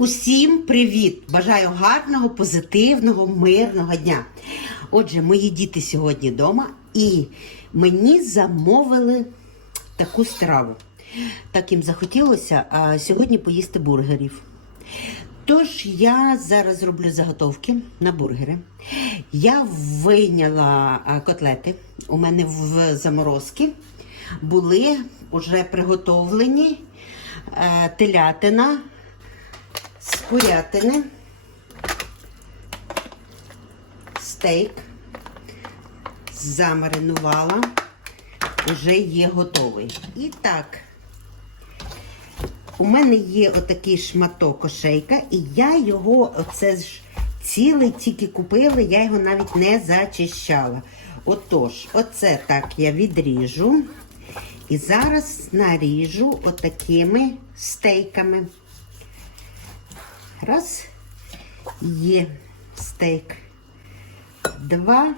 Усім привіт! Бажаю гарного, позитивного, мирного дня. Отже, мої діти сьогодні вдома і мені замовили таку страву. Так їм захотілося а сьогодні поїсти бургерів. Тож я зараз роблю заготовки на бургери. Я вийняла котлети. У мене в заморозки були вже приготовлені е, телятина з курятини, стейк, замаринувала, вже є готовий. І так, у мене є отакий шматок ошейка, і я його, оце ж цілий тільки купила, я його навіть не зачищала. Отож, оце так я відріжу. І зараз наріжу отакими стейками. Раз. Є стейк. Два.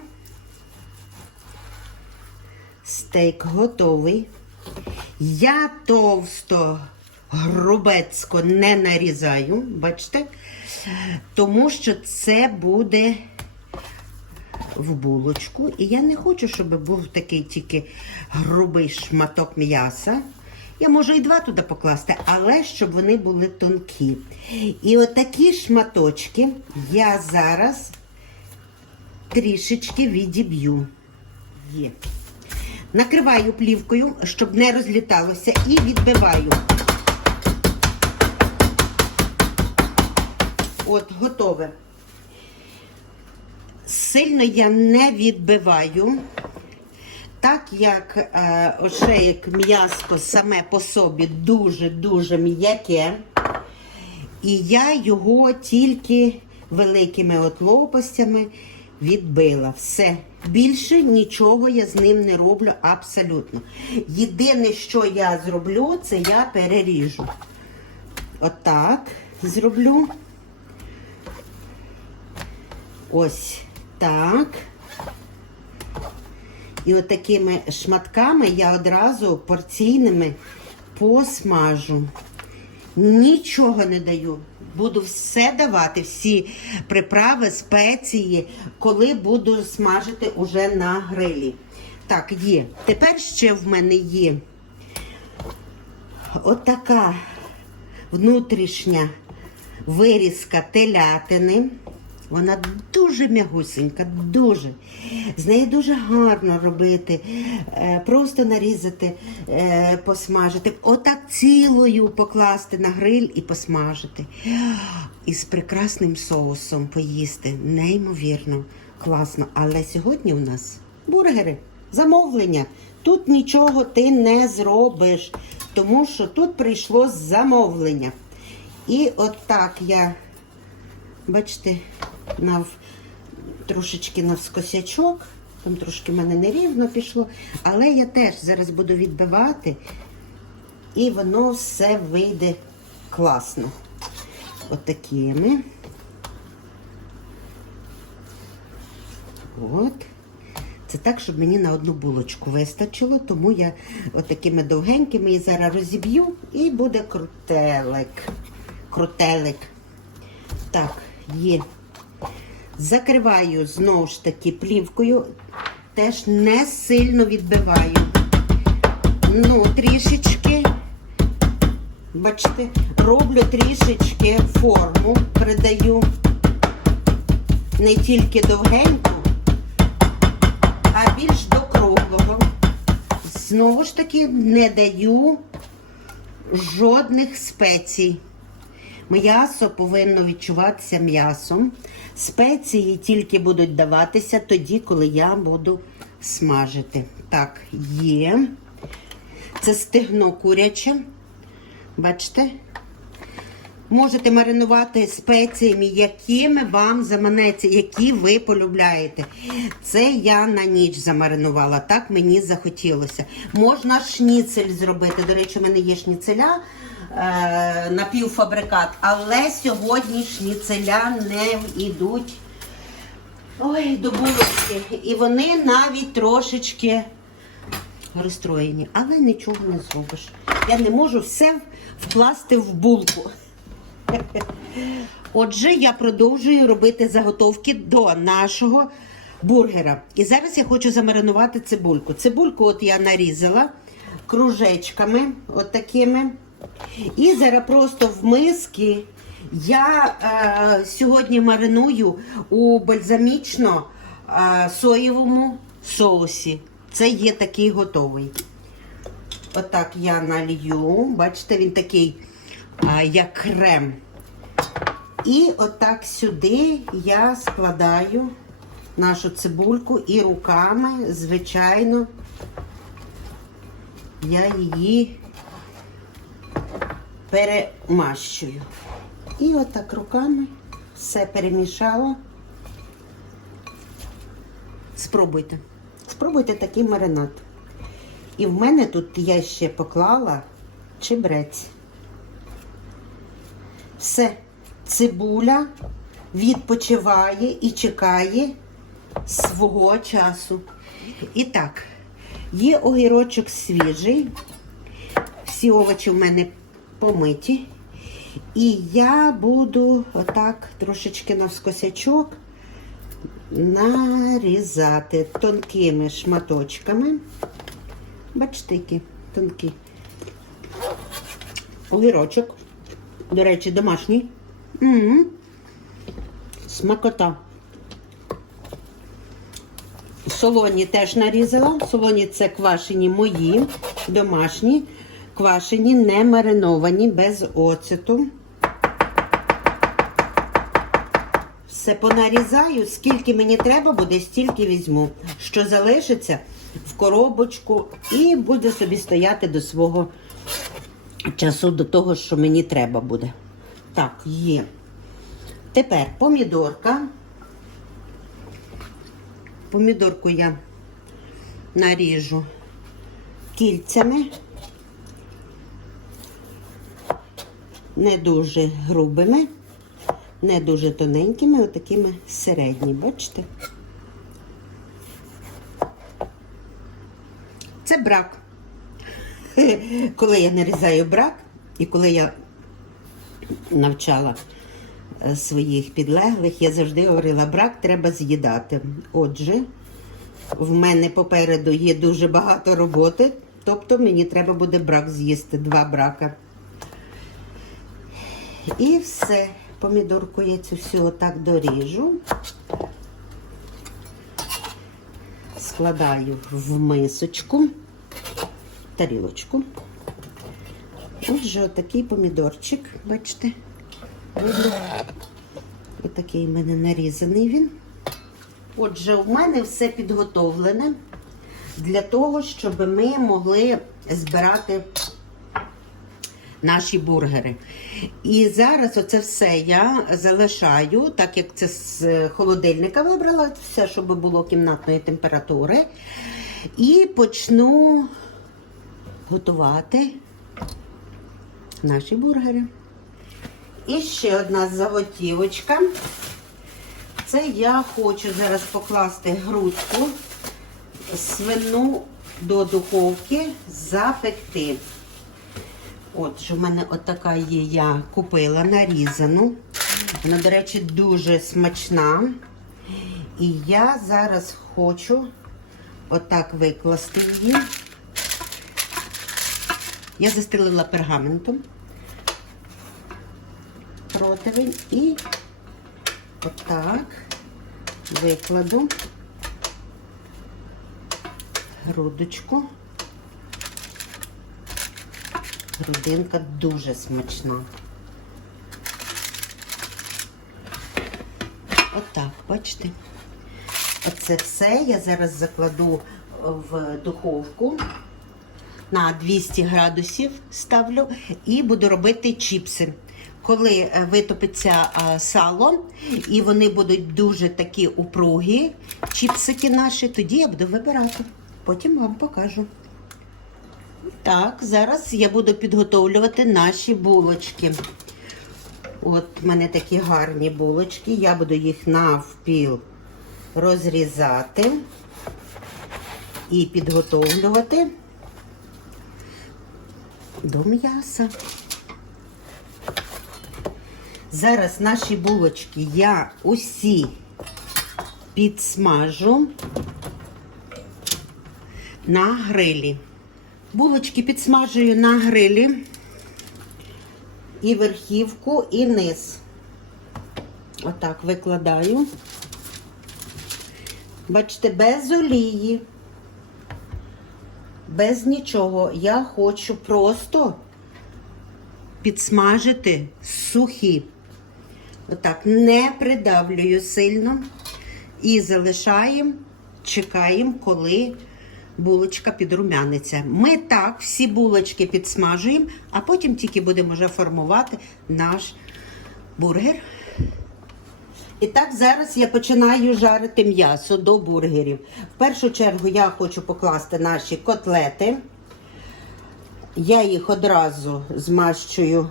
Стейк готовий. Я товсто грубецько не нарізаю, бачите? Тому що це буде в булочку. І я не хочу, щоб був такий тільки грубий шматок м'яса. Я можу і два туди покласти, але щоб вони були тонкі. І отакі шматочки я зараз трішечки відіб'ю. Є. Накриваю плівкою, щоб не розліталося, і відбиваю. От, готове. Сильно я не відбиваю, так як е, ошеєк м'яско саме по собі дуже-дуже м'яке. І я його тільки великими от лопастями відбила. Все. Більше нічого я з ним не роблю абсолютно. Єдине, що я зроблю, це я переріжу. Отак зроблю. Ось так. І от такими шматками я одразу порційними посмажу. Нічого не даю. Буду все давати, всі приправи, спеції, коли буду смажити уже на грилі. Так, є. Тепер ще в мене є отака внутрішня вирізка телятини. Вона дуже м'ягусенька, дуже. З неї дуже гарно робити, е, просто нарізати, е, посмажити. Отак цілою покласти на гриль і посмажити. І з прекрасним соусом поїсти. Неймовірно, класно. Але сьогодні у нас бургери, замовлення. Тут нічого ти не зробиш, тому що тут прийшло замовлення. І отак я. Бачите, нав, трошечки навскосячок, там трошки в мене нерівно пішло, але я теж зараз буду відбивати, і воно все вийде класно. Отакими. От. Це так, щоб мені на одну булочку вистачило, тому я отакими довгенькими її зараз розіб'ю і буде крутелик. Крутелик. Так, є. Закриваю знову ж таки плівкою, теж не сильно відбиваю. Ну, трішечки, бачите, роблю трішечки форму, придаю не тільки довгеньку, а більш до круглого. Знову ж таки, не даю жодних спецій. М'ясо повинно відчуватися м'ясом. Спеції тільки будуть даватися тоді, коли я буду смажити. Так, є. Це стегно куряче. Бачите? Можете маринувати спеціями, якими вам заманеться, які ви полюбляєте. Це я на ніч замаринувала, так мені захотілося. Можна шніцель зробити. До речі, у мене є шніцеля е, напівфабрикат, але сьогодні шніцеля не йдуть ой, до булочки. І вони навіть трошечки розстроєні, але нічого не зробиш. Я не можу все вкласти в булку. Отже, я продовжую робити заготовки до нашого бургера. І зараз я хочу замаринувати цибульку. Цибульку от я нарізала кружечками, от такими. І зараз просто в миски я е, сьогодні мариную у бальзамічно е, соєвому соусі. Це є такий готовий. Отак я налью. Бачите, він такий, а, як крем. І отак сюди я складаю нашу цибульку і руками, звичайно, я її перемащую. І отак руками все перемішала. Спробуйте. Спробуйте такий маринад. І в мене тут я ще поклала чебрець. Все, цибуля відпочиває і чекає свого часу. І так, є огірочок свіжий. Всі овочі в мене помиті. І я буду отак трошечки навскосячок нарізати тонкими шматочками. Бачите, які тонкі. Огірочок. До речі, домашній. м Смакота. Солоні теж нарізала. Солоні це квашені мої, домашні, квашені, не мариновані, без оцету. Все понарізаю, скільки мені треба буде, стільки візьму. Що залишиться в коробочку і буде собі стояти до свого часу, до того, що мені треба буде. Так, є. Тепер помідорка. Помідорку я наріжу кільцями. Не дуже грубими, не дуже тоненькими, отакими середні, бачите? Це брак. Коли я нарізаю брак, і коли я навчала е, своїх підлеглих, я завжди говорила, брак треба з'їдати. Отже, в мене попереду є дуже багато роботи, тобто мені треба буде брак з'їсти, два брака. І все. Помідорку я цю всю отак доріжу. Складаю в мисочку, тарілочку. Отже, отакий помідорчик, бачите. Отакий в мене нарізаний він. Отже, у мене все підготовлене для того, щоб ми могли збирати наші бургери. І зараз оце все я залишаю, так як це з холодильника вибрала, все, щоб було кімнатної температури. І почну готувати наші бургери. І ще одна заготівочка. Це я хочу зараз покласти грудку свину до духовки запекти. Отже, в мене отака є, я купила нарізану. Вона, до речі, дуже смачна. І я зараз хочу отак викласти її. Я застелила пергаментом противень і отак викладу грудочку. Грудинка дуже смачна. Отак, бачите? Оце все я зараз закладу в духовку на 200 градусів ставлю і буду робити чіпси. Коли е, витопиться сало і вони будуть дуже такі упругі, чіпсики наші, тоді я буду вибирати. Потім вам покажу. Так, зараз я буду підготовлювати наші булочки. От в мене такі гарні булочки. Я буду їх навпіл розрізати і підготовлювати до м'яса. Зараз наші булочки я усі підсмажу на грилі. Булочки підсмажую на грилі і верхівку, і низ. Отак викладаю. Бачите, без олії, без нічого. Я хочу просто підсмажити сухі. Отак, не придавлюю сильно. І залишаємо, чекаємо, коли булочка підрумяниться. Ми так всі булочки підсмажуємо, а потім тільки будемо вже формувати наш бургер. І так, зараз я починаю жарити м'ясо до бургерів. В першу чергу я хочу покласти наші котлети. Я їх одразу змащую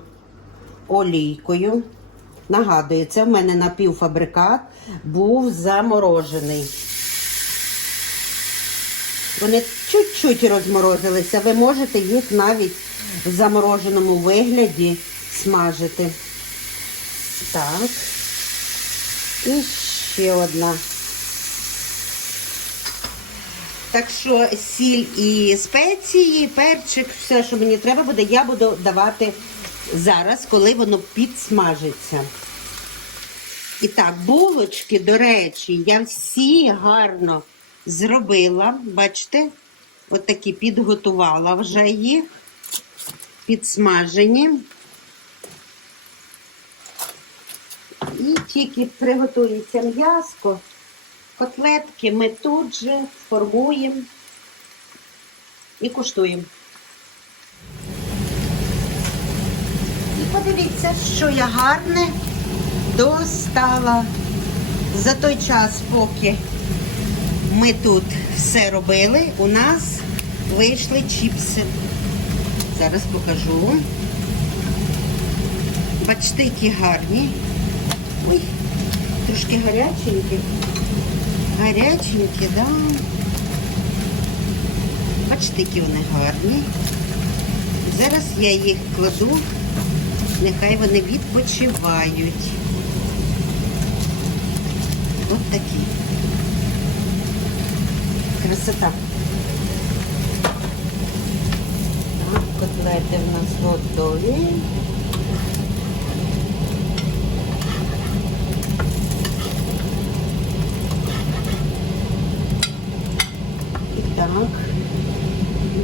олійкою. Нагадую, це в мене напівфабрикат був заморожений. Вони чуть-чуть розморозилися. Ви можете їх навіть в замороженому вигляді смажити. Так. І ще одна. Так що сіль і спеції, перчик, все, що мені треба буде, я буду давати зараз, коли воно підсмажиться. І так, булочки, до речі, я всі гарно зробила. Бачите? От такі підготувала вже їх. Підсмажені. І тільки приготується м'яско, котлетки ми тут же формуємо і куштуємо. І подивіться, що я гарне достала. За той час, поки ми тут все робили, у нас вийшли чіпси. Зараз покажу. Бачите, які гарні. Ой, трошки гаряченькі. Гаряченькі, да. Бачите, які вони гарні. Зараз я їх кладу, нехай вони відпочивають. От такі. Красота. Котлети в нас готові. І так,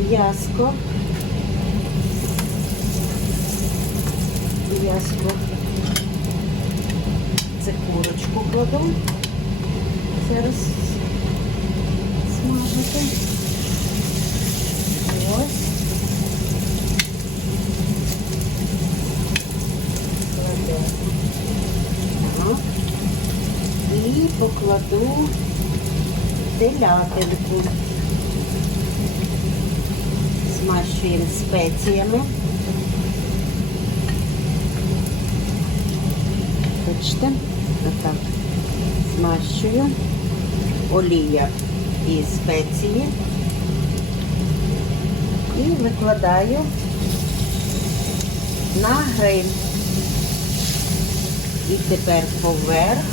м'яско. М'яско. Це курочку кладу. Зараз смажити. Ось. Кладу. І покладу телятинку. Змащуємо спеціями. Бачите, отак. Змащую. Олія і спеції. І викладаю на гриль. І тепер поверх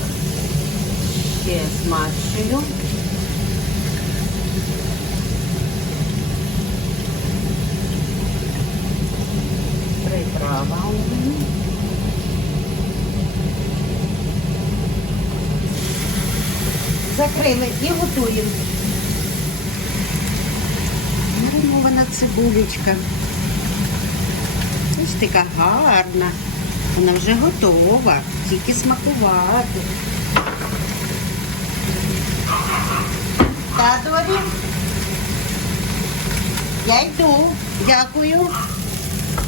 ще змащую. У. Закрили і готуємо. Маринована цибулечка. Ось така гарна. Вона вже готова. Тільки смакувати. Татові. Я йду. Дякую.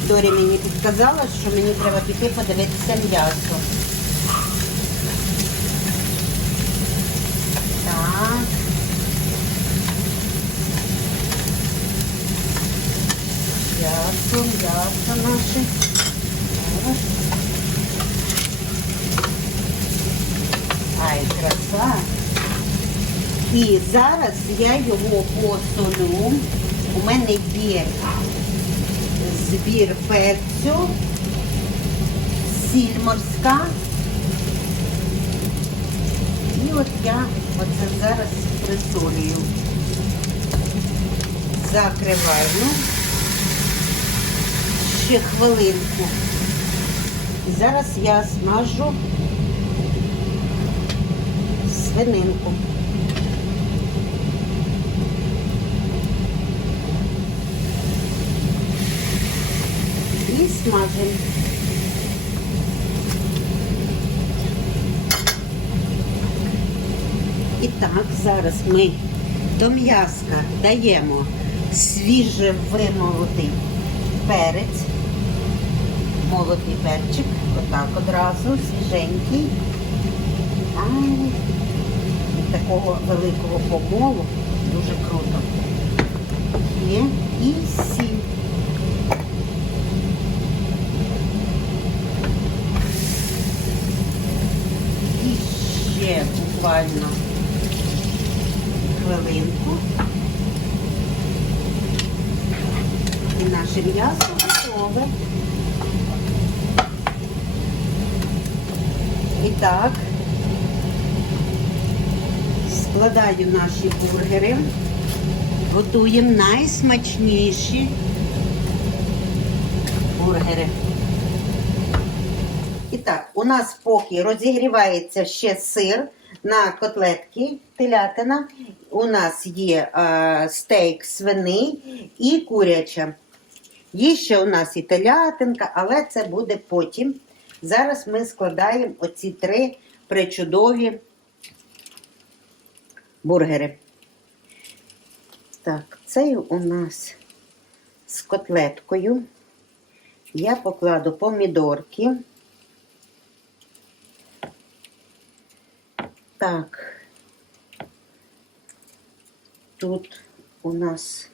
Дорі мені підказала, що мені треба піти подивитися м'ясо. Так. М'ясо, м'ясо наше. Ай, краса. І зараз я його посолю. У мене є збір перцю, сіль морська. І от я оце зараз присолюю. Закриваю ще хвилинку. І зараз я смажу свининку. І смажимо. І так, зараз ми до м'яска даємо свіже вимолотий перець, молотий перчик, отак одразу, свіженький. Ай, від такого великого помолу дуже круто. Є і сіль. І ще буквально хвилинку. І наше м'ясо готове. І так, наші бургери, готуємо найсмачніші бургери. І так, у нас поки розігрівається ще сир на котлетки телятина. У нас є е, стейк свиний і куряча. Є ще у нас і телятинка, але це буде потім. Зараз ми складаємо оці три причудові бургери. Так, цей у нас з котлеткою. Я покладу помідорки. Так. Тут у нас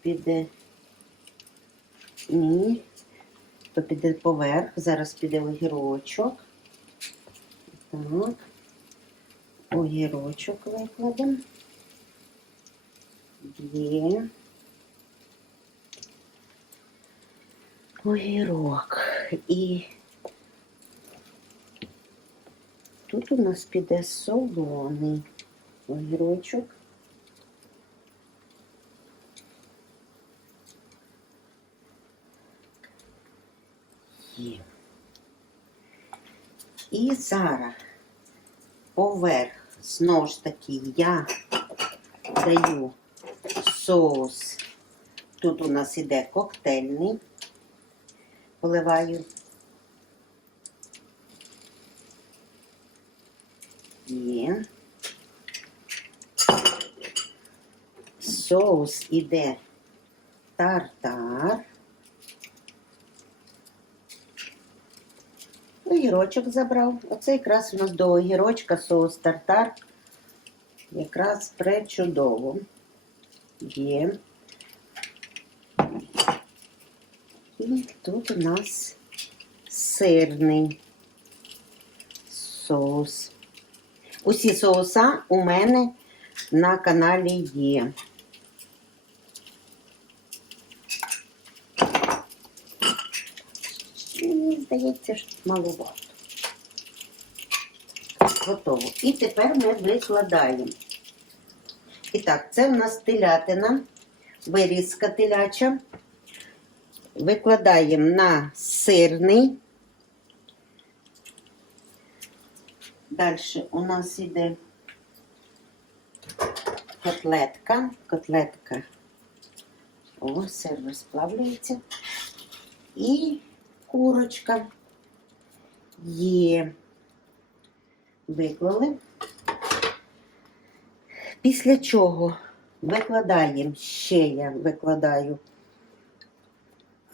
піде ні, то піде поверх, зараз піде огірочок. Так, огірочок викладемо. Є. Огірок. І тут у нас піде солоний огірочок. Є. І зараз поверх, знову ж таки, я даю соус. Тут у нас іде коктейльний. Поливаю. Є. Соус іде тартар. Огірочок забрав. Оце якраз у нас до огірочка соус тартар. Якраз пречудово. Є. І тут у нас сирний соус. Усі соуса у мене на каналі є. Мені здається, що маловато. Готово. І тепер ми викладаємо. І так, це у нас телятина, вирізка теляча. Викладаємо на сирний. Далі у нас йде котлетка. Котлетка. О, сир розплавлюється. І курочка. Є. Виклали. Після чого викладаємо, ще я викладаю.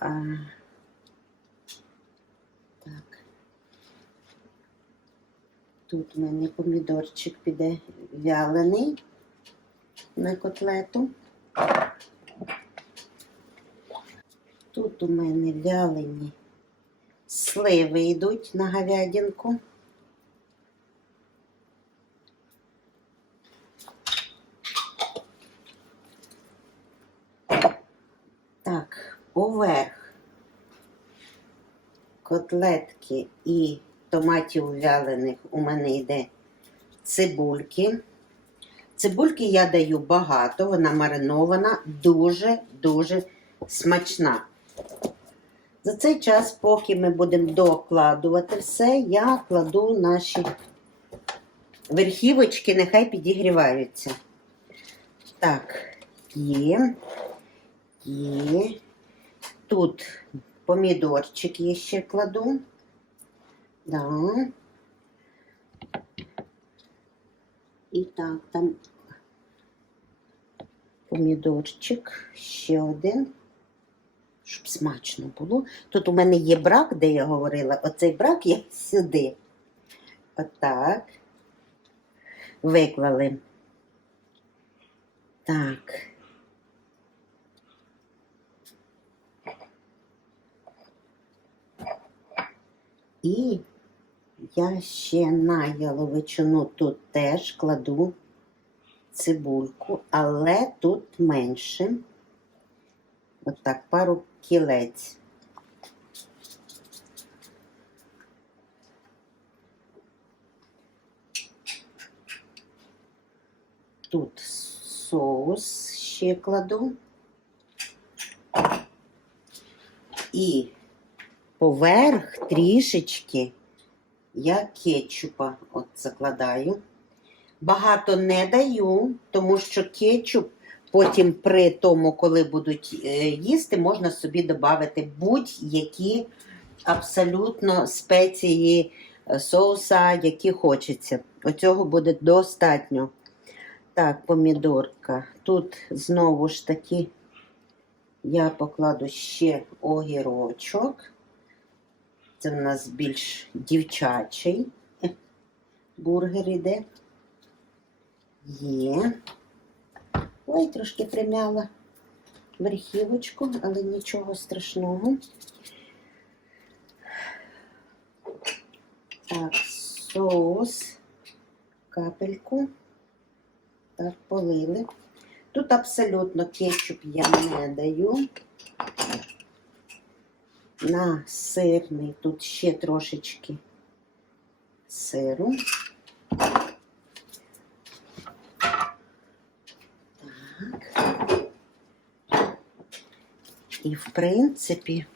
А, так. Тут у мене помідорчик піде вялений на котлету. Тут у мене вялені сливи йдуть на говядинку. Так, поверх котлетки і томатів вялених у мене йде цибульки. Цибульки я даю багато, вона маринована, дуже-дуже смачна. За цей час, поки ми будемо докладувати все, я кладу наші верхівочки, нехай підігріваються. Так, є, є. Тут помідорчик я ще кладу. Да. І так, там помідорчик, ще один, щоб смачно було. Тут у мене є брак, де я говорила, оцей брак я сюди. Отак. Виклали. Так. І я ще на яловичину тут теж кладу цибульку, але тут менше. Отак, пару кілець. Тут соус ще кладу. І поверх трішечки я кетчупа от закладаю. Багато не даю, тому що кетчуп потім при тому, коли будуть е, їсти, можна собі додати будь-які абсолютно спеції е, соуса, які хочеться. Оцього буде достатньо. Так, помідорка. Тут знову ж таки я покладу ще огірочок. Це в нас більш дівчачий бургер іде. Є. Ой, трошки примяла верхівочку, але нічого страшного. Так, соус, капельку. Так, полили. Тут абсолютно кетчуп я не даю. На сирний тут ще трошечки сиру. І, в принципі,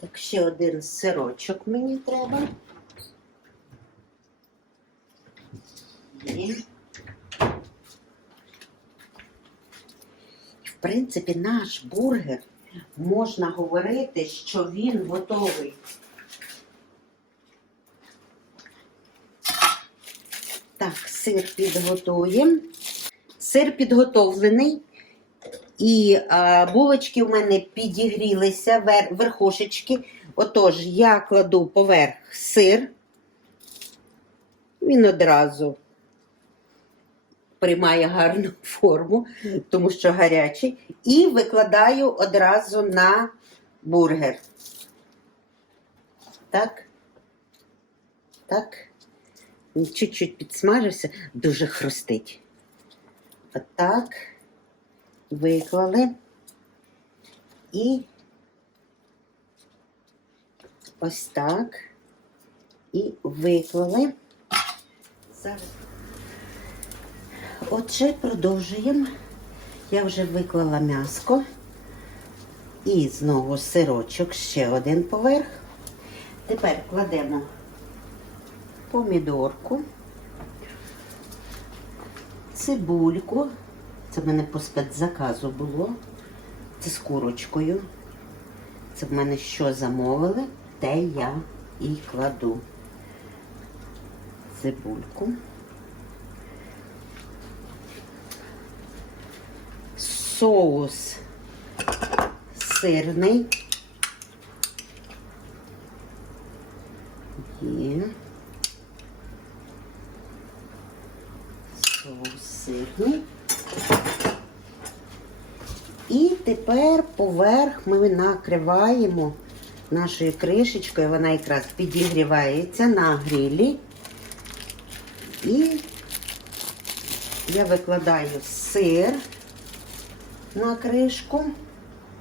так ще один сирочок мені треба. Є. В принципі, наш бургер можна говорити, що він готовий. Так, сир підготуємо. Сир підготовлений. І а, булочки у мене підігрілися, вер, верхушечки. Отож, я кладу поверх сир. Він одразу приймає гарну форму, тому що гарячий. І викладаю одразу на бургер. Так. Так. Чуть-чуть підсмажився, дуже хрустить. Отак. Виклали. І ось так. І виклали. Зараз. Отже, продовжуємо. Я вже виклала м'яско. І знову сирочок, ще один поверх. Тепер кладемо помідорку, цибульку. Це в мене по спецзаказу було. Це з курочкою. Це в мене що замовили, те я і кладу. Цибульку. Соус сирний. Є. Соус сирний. І тепер поверх ми накриваємо нашою кришечкою. Вона якраз підігрівається на грилі. І я викладаю сир на кришку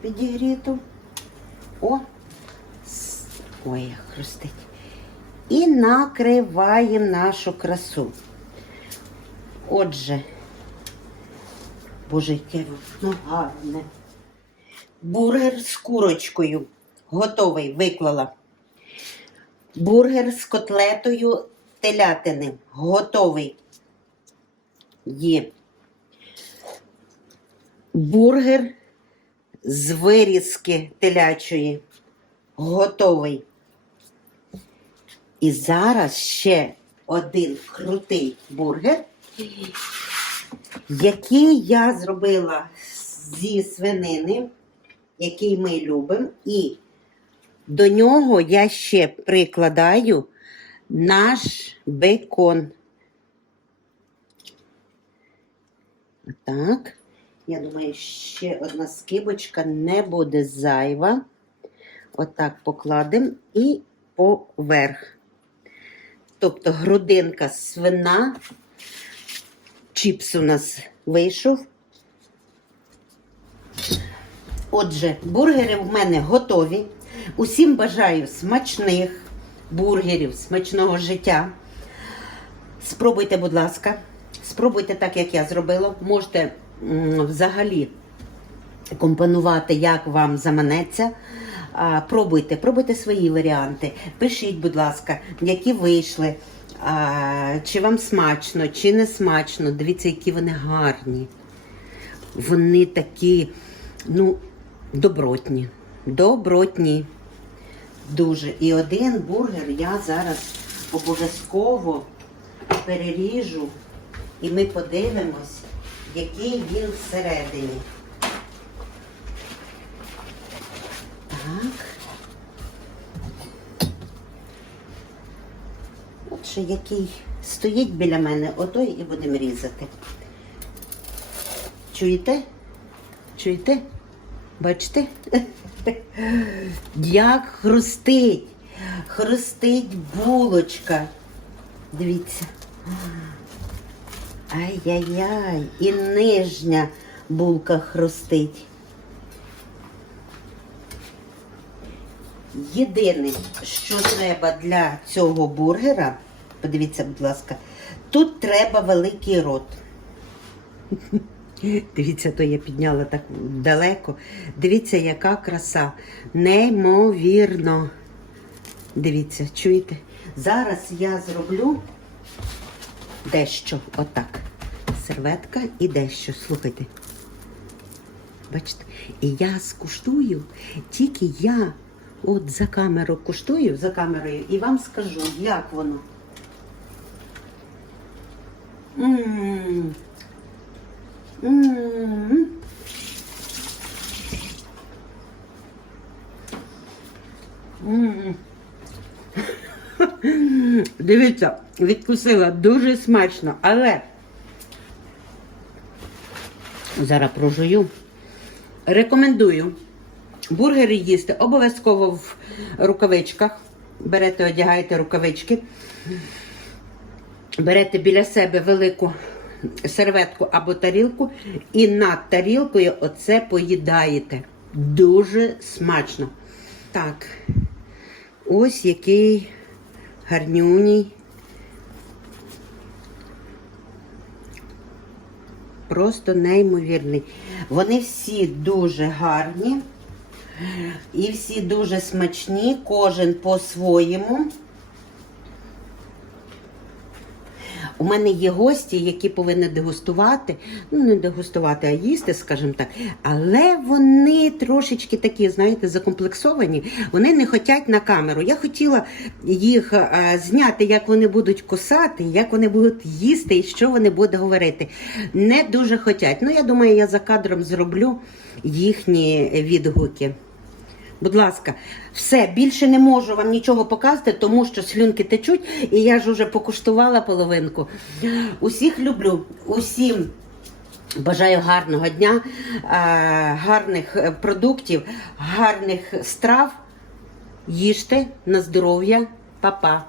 підігріту. О, Ой, як хрустить. І накриваємо нашу красу. Отже, боже, яке воно гарне. Бургер з курочкою. Готовий, виклала. Бургер з котлетою телятини. Готовий. Є. Бургер з вирізки телячої. Готовий. І зараз ще один крутий бургер, який я зробила зі свинини, який ми любимо. І до нього я ще прикладаю наш бекон. Так. Я думаю, ще одна скибочка не буде зайва. Отак покладемо і поверх. Тобто грудинка свина. Чіпс у нас вийшов. Отже, бургери в мене готові. Усім бажаю смачних бургерів, смачного життя. Спробуйте, будь ласка, спробуйте так, як я зробила. Можете взагалі компонувати, як вам заманеться. Пробуйте, пробуйте свої варіанти. Пишіть, будь ласка, які вийшли, чи вам смачно, чи не смачно. Дивіться, які вони гарні. Вони такі, ну, добротні. Добротні. Дуже. І один бургер я зараз обов'язково переріжу, і ми подивимось, який він всередині. Так. От ще який стоїть біля мене, отой і будемо різати. Чуєте? Чуєте? Бачите? Як хрустить. Хрустить булочка. Дивіться. Ай-яй-яй. І нижня булка хрустить. Єдине, що треба для цього бургера, подивіться, будь ласка, тут треба великий рот. Дивіться, то я підняла так далеко. Дивіться, яка краса. Неймовірно. Дивіться, чуєте? Зараз я зроблю дещо отак. Серветка і дещо. Слухайте. Бачите? І я скуштую, тільки я от за камеру куштую, за камерою, і вам скажу, як воно. Дивіться, відкусила дуже смачно, але зараз прожую. Рекомендую бургери їсти обов'язково в рукавичках. Берете, одягаєте рукавички, берете біля себе велику серветку або тарілку, і над тарілкою оце поїдаєте. Дуже смачно. Так, ось який гарнюній. Просто неймовірний. Вони всі дуже гарні і всі дуже смачні, кожен по-своєму. У мене є гості, які повинні дегустувати, ну не дегустувати, а їсти, скажімо так. Але вони трошечки такі, знаєте, закомплексовані. Вони не хочуть на камеру. Я хотіла їх е, зняти, як вони будуть кусати, як вони будуть їсти і що вони будуть говорити. Не дуже хочуть. Ну, я думаю, я за кадром зроблю їхні відгуки. Будь ласка, все, більше не можу вам нічого показати, тому що слюнки течуть, і я ж уже покуштувала половинку. Усіх люблю, усім бажаю гарного дня, гарних е, продуктів, гарних страв. Їжте на здоров'я, Па-па.